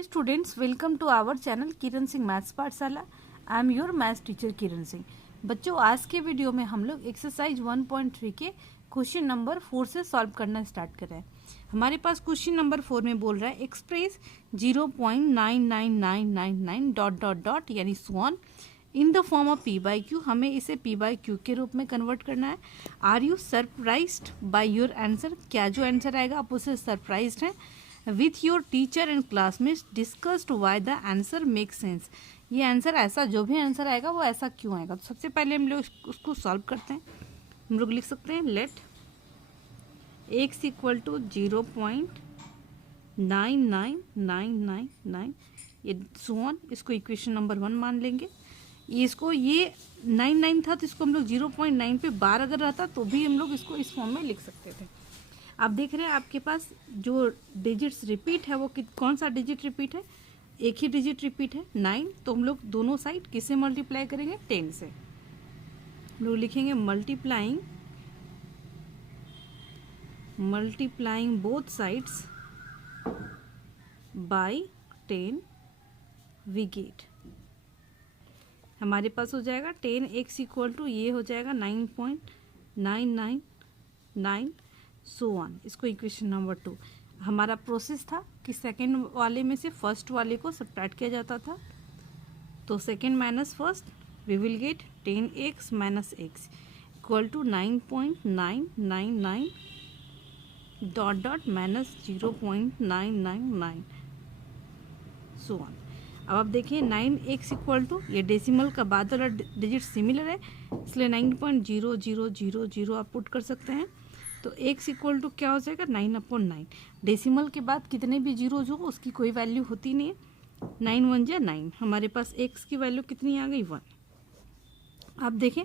Hello students, welcome to our channel Kiran Singh maths Pathshala. I am your maths teacher Kiran Singh. बच्चों, आज के video में हम लोग एक्सरसाइज 1.3 के क्वेश्चन नंबर 4 से सॉल्व करना स्टार्ट कर रहे हैं। हमारे पास क्वेश्चन नंबर 4 में बोल रहा है एक्सप्रेस 0.99999 डॉट डॉट डॉट यानी स्वान in the form of P by Q. हमें इसे पी बाई क्यू के रूप में कन्वर्ट करना है। Are you surprised by your answer? क्या जो आंसर आएगा आप उससे सरप्राइज्ड हैं? With your teacher and classmates discussed why the answer make sense. ये आंसर ऐसा, जो भी आंसर आएगा वो ऐसा क्यों आएगा। तो सबसे पहले हम लोग उसको सॉल्व करते हैं। हम लोग लिख सकते हैं लेट x इक्वल टू 0.99999 ये सोन, इसको इक्वेशन नंबर 1 मान लेंगे। इसको ये 99 था तो इसको हम लोग 0.9 पे बार अगर रहता तो भी हम लोग इसको इस फॉर्म में लिख सकते थे। आप देख रहे हैं आपके पास जो डिजिट्स रिपीट है वो कौन सा डिजिट रिपीट है? एक ही डिजिट रिपीट है 9। तो हम लोग दोनों साइड किससे मल्टीप्लाई करेंगे? 10 से। हम लोग लिखेंगे multiplying both sides by 10 we get. हमारे पास हो जाएगा 10x इक्वल टू ये हो जाएगा 9.999 सो ऑन। इसको इक्वेशन नंबर 2। हमारा प्रोसेस था कि सेकेंड वाले में से फर्स्ट वाले को सब्ट्रैक्ट किया जाता था। तो second minus first we will get 10x minus x equal to 9.999 dot dot minus 0.999 so on. अब आप देखिए 9x इक्वल टू ये डेसिमल का बाद वाला डिजिट सिमिलर है इसलिए 9.0000 आप पुट कर सकते हैं। तो x इक्वल टू क्या हो जाएगा? 9/9। डेसिमल के बाद कितने भी जीरोज हो उसकी कोई वैल्यू होती नहीं है। 9 1 जा 9। हमारे पास x की वैल्यू कितनी आ गई? 1। आप देखें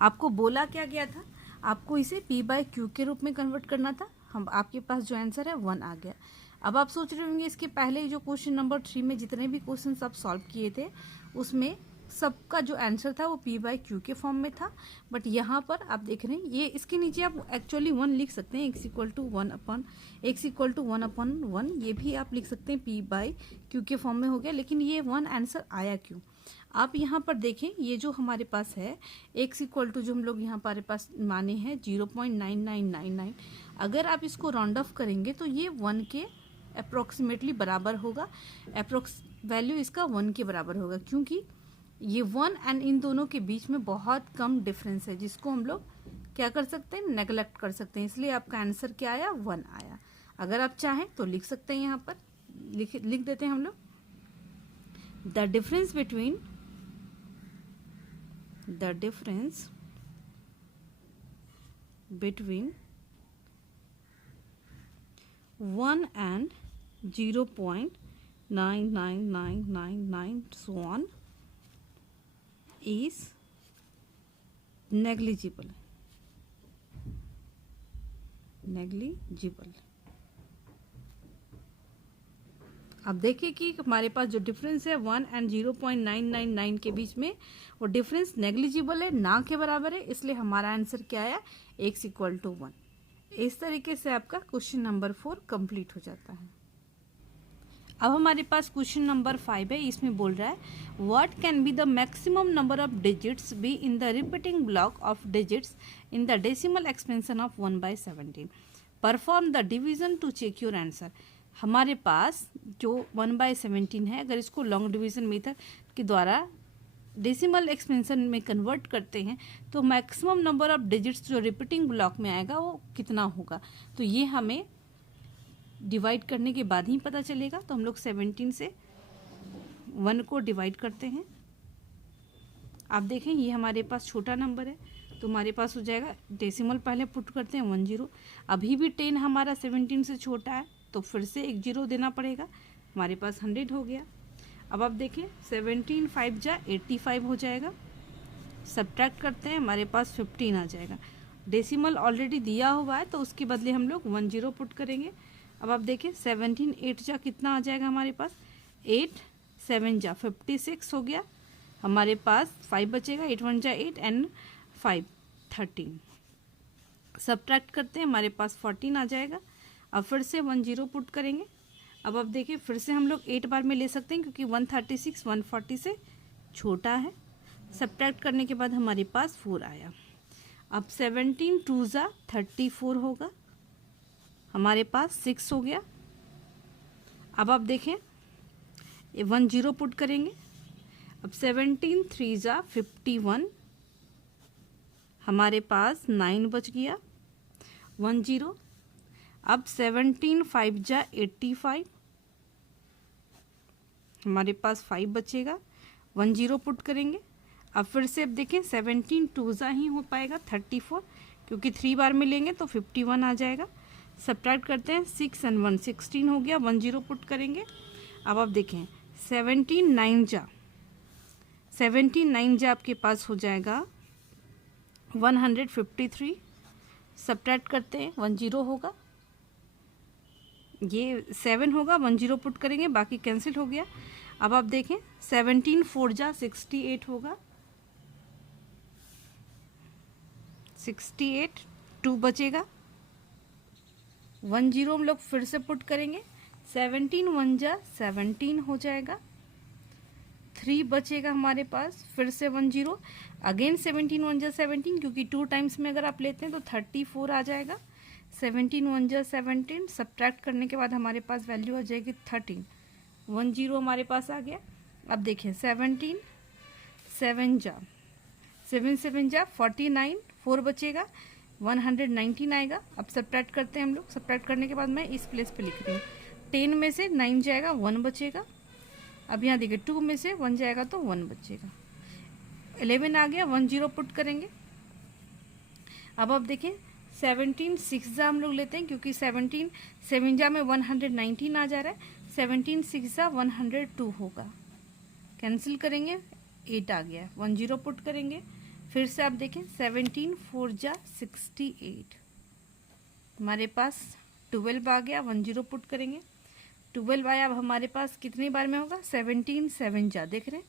आपको बोला क्या गया था? आपको इसे p बाई क्यू के रूप में कन्वर्ट करना था। हम आपके पास जो आंसर है 1 आ गया। अब आप सोच रहे होंगे इसके पहले जो क्वेश्चन नंबर 3 में जितने भी क्वेश्चन आप सॉल्व किए थे उसमें सबका जो आंसर था वो p बाई क्यू के फॉर्म में था। बट यहाँ पर आप देख रहे हैं ये इसके नीचे आप एक्चुअली 1 लिख सकते हैं। x इक्वल टू 1/1 ये भी आप लिख सकते हैं p बाई क्यू के फॉर्म में हो गया। लेकिन ये 1 आंसर आया क्यों? आप यहाँ पर देखें ये जो हमारे पास है x इक्वल टू जो हम लोग यहाँ हमारे पास माने हैं 0.9999। अगर आप इसको राउंड ऑफ करेंगे तो ये 1 के अप्रोक्सीमेटली बराबर होगा। अप्रोक्स वैल्यू इसका 1 के बराबर होगा क्योंकि ये 1 एंड इन दोनों के बीच में बहुत कम डिफरेंस है जिसको हम लोग क्या कर सकते हैं? नेगलेक्ट कर सकते हैं। इसलिए आपका आंसर क्या आया? 1 आया। अगर आप चाहें तो लिख सकते हैं, यहाँ पर लिख देते हैं हम लोग the difference between 1 and 0.99999 so on is negligible। अब देखिए कि हमारे पास जो डिफरेंस है 1 and 0.999 के बीच में वो डिफरेंस नेग्लिजिबल है, ना के बराबर है। इसलिए हमारा आंसर क्या आया? x equal to 1। इस तरीके से आपका क्वेश्चन नंबर 4 कंप्लीट हो जाता है। अब हमारे पास क्वेश्चन नंबर 5 है। इसमें बोल रहा है what can be the maximum number of digits be in the repeating block of digits in the decimal expansion of 1/17। Perform the division to check your answer. हमारे पास जो 1/17 है, अगर इसको लॉन्ग डिवीजन मेथड के द्वारा डेसिमल एक्सपेंशन में convert करते हैं तो मैक्सिमम नंबर ऑफ डिजिट्स जो रिपीटिंग ब्लॉक में आएगा वो कितना होगा। तो ये हमें डिवाइड करने के बाद ही पता चलेगा। तो हम लोग 17 से 1 को डिवाइड करते हैं। आप देखें ये हमारे पास छोटा नंबर है तो हमारे पास हो जाएगा, डेसिमल पहले पुट करते हैं 10। अभी भी 10 हमारा 17 से छोटा है तो फिर से एक 0 देना पड़ेगा। हमारे पास 100 हो गया। अब आप देखें 17 5 जा 85 हो जाएगा। सब्ट्रैक्ट करते हैं, हमारे पास 15 आ जाएगा। डेसिमल ऑलरेडी दिया हुआ है तो उसके बदले हम लोग 10 पुट करेंगे। अब आप देखें 17 8 जा कितना आ जाएगा हमारे पास? 8 7 जा 56 हो गया। हमारे पास 5 बचेगा, 8 1 जा 8 एंड 5 13। सब्ट्रैक्ट करते हैं, हमारे पास 14 आ जाएगा। अब फिर से 10 पुट करेंगे। अब देखिए फिर से हम लोग 8 बार में ले सकते हैं क्योंकि 136 140 से छोटा है। सब्ट्रैक्ट करने के बाद हमारे पास 4 आया। अब 17 2 ज़ा 34 होगा, हमारे पास 6 हो गया। अब आप देखें 1 0 पुट करेंगे। अब 17 3 ज़ा 51, हमारे पास 9 बच गया, 1 0। अब 17 5 ज़ा 85, हमारे पास 5 बचेगा, 1 0 पुट करेंगे। अब फिर से अब देखें 17 2 ज़ा ही हो पाएगा 34, क्योंकि 3 बार में लेंगे तो 51 आ जाएगा। सब्ट्रैक्ट करते हैं 6 और 1 16 हो गया, 1 0 पुट करेंगे। अब आप देखें 17 9 ज़ा आपके पास हो जाएगा 153। सब्ट्रैक्ट करते हैं 1 0 होगा, ये 7 होगा, 1 0 पुट करेंगे, बाकी कैंसिल हो गया। अब आप देखें 17 4 ज़ा 68 होगा, 68 2 बचेगा, 1 0 हम लोग फिर से पुट करेंगे। 17 1 ज़ा 17 हो जाएगा, 3 बचेगा हमारे पास, फिर से 1 0, अगेन 17 1 ज़ा 17, क्योंकि 2 टाइम्स में अगर आप लेते हैं तो 34 आ जाएगा। 17 1 ज़ा 17, सब्ट्रैक्ट करने के बाद हमारे पास वैल्यू आ जाएगी 13, 1 0 हमारे पास आ गया। अब देखें 17 7 ज़ा 49, 4 बचेगा, 119 आएगा। अब सब्ट्रैक्ट करते हैं हम लोग। सब्ट्रैक्ट करने के बाद मैं इस प्लेस पे लिख रही हूँ, 10 में से 9 जाएगा, 1 बचेगा। अब यहाँ देखिए 2 में से 1 जाएगा तो 1 बचेगा, 11 आ गया, 1 0 पुट करेंगे। अब आप देखें 17 6 ज़ा हम लोग लेते हैं, क्योंकि 17 7 ज़ा में 119 आ जा रहा है, 17 6 ज़ा 102 होगा, कैंसिल करेंगे, 8 आ गया, 1 0 पुट करेंगे। फिर से आप देखें 17 4 ज़ा 68, हमारे पास 12 आ गया, 1 0 पुट करेंगे, 12 आया। अब हमारे पास कितनी बार में होगा, 17 7 ज़ा, देख रहे हैं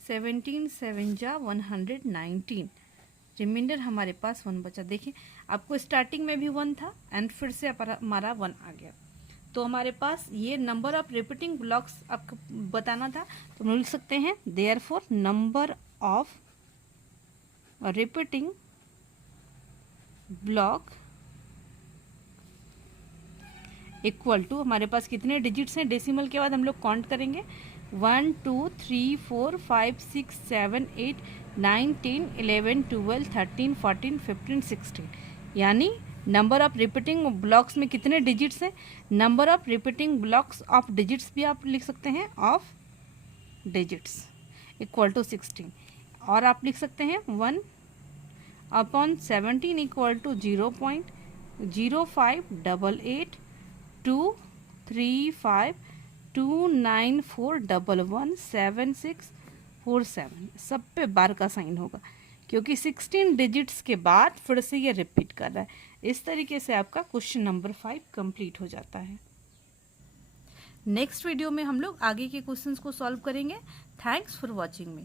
17 7 ज़ा 119, रिमाइंडर हमारे पास 1 बचा। देखिए आपको स्टार्टिंग में भी 1 था एंड फिर से हमारा 1 आ गया। तो हमारे पास ये नंबर ऑफ रिपीटिंग ब्लॉक्स आपको बताना था, तो हम लिख सकते हैं therefore number of repeating block equal to, हमारे पास कितने डिजिट्स हैं, डेसिमल के बाद हम लोग काउंट करेंगे, 1 2 3 4 5 6 7 8 9 10 11 12 13 14 15 16, यानी नंबर ऑफ रिपीटिंग ब्लॉक्स में कितने डिजिट्स हैं, number of repeating blocks of digits भी आप लिख सकते हैं, ऑफ डिजिट्स इक्वल टू 16, और आप लिख सकते हैं 1 अपॉन 17 इक्वल टू 0.0588 2 3 5 2 9 4 1 1 7 6 4 7, सब पे बार का साइन होगा, क्योंकि 16 डिजिट्स के बाद फिर से ये रिपीट कर रहा है। इस तरीके से आपका क्वेश्चन नंबर 5 कंप्लीट हो जाता है। नेक्स्ट वीडियो में हम लोग आगे के क्वेश्चंस को सॉल्व करेंगे। Thanks for watching me.